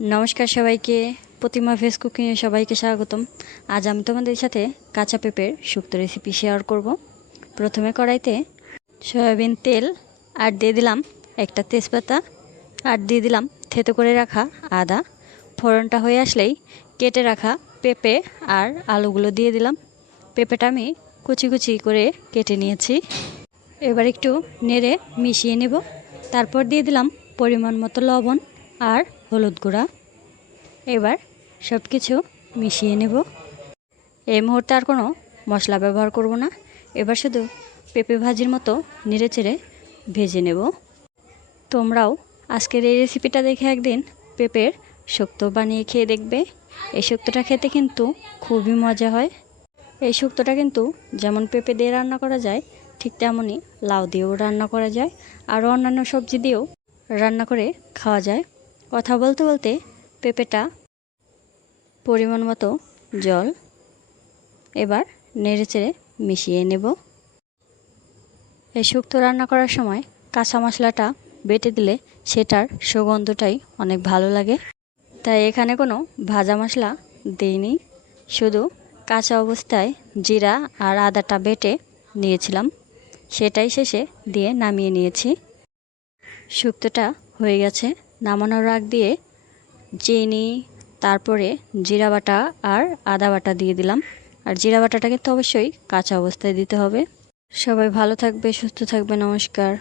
নমস্কার সবাইকে। প্রতিমা ভেজ কুকিংয়ে সবাইকে স্বাগতম। আজ আমি তোমাদের সাথে কাঁচা পেঁপের শুক্তো রেসিপি শেয়ার করব। প্রথমে কড়াইতে সয়াবিন তেল আর দিয়ে দিলাম একটা তেজপাতা আর দিয়ে দিলাম থেতো করে রাখা আদা। ফোড়নটা হয়ে আসলেই কেটে রাখা পেঁপে আর আলুগুলো দিয়ে দিলাম। পেঁপেটা আমি কুচি কুচি করে কেটে নিয়েছি। এবার একটু নেড়ে মিশিয়ে নেব। তারপর দিয়ে দিলাম পরিমাণ মতো লবণ। আর হলুদ গুঁড়া। এবার সব কিছু মিশিয়ে নেব। এই মুহূর্তে আর কোনো মশলা ব্যবহার করব না। এবার শুধু পেঁপে ভাজির মতো নেড়ে চেড়ে ভেজে নেব। তোমরাও আজকের এই রেসিপিটা দেখে একদিন পেঁপের শুক্তো বানিয়ে খেয়ে দেখবে। এই শুক্তোটা খেতে কিন্তু খুবই মজা হয়। এই শুক্তোটা কিন্তু যেমন পেঁপে দিয়ে রান্না করা যায়, ঠিক তেমনই লাউ দিয়েও রান্না করা যায়। আরও অন্যান্য সবজি দিয়েও রান্না করে খাওয়া যায়। কথা বলতে বলতে পেঁপেটা পরিমাণ মতো জল এবার নেড়ে চেড়ে মিশিয়ে নেব। এই শুক্তো রান্না করার সময় কাঁচা মশলাটা বেটে দিলে সেটার সুগন্ধটাই অনেক ভালো লাগে। তাই এখানে কোনো ভাজা মশলা দিইনি, শুধু কাঁচা অবস্থায় জিরা আর আদাটা বেটে নিয়েছিলাম। সেটাই শেষে দিয়ে নামিয়ে নিয়েছি। শুক্তোটা হয়ে গেছে। নামানোর আগ দিয়ে চিনি, তারপরে জিরা বাটা আর আদা বাটা দিয়ে দিলাম। আর জিরা বাটাটা কিন্তু অবশ্যই কাঁচা অবস্থায় দিতে হবে। সবাই ভালো থাকবে, সুস্থ থাকবে, নমস্কার।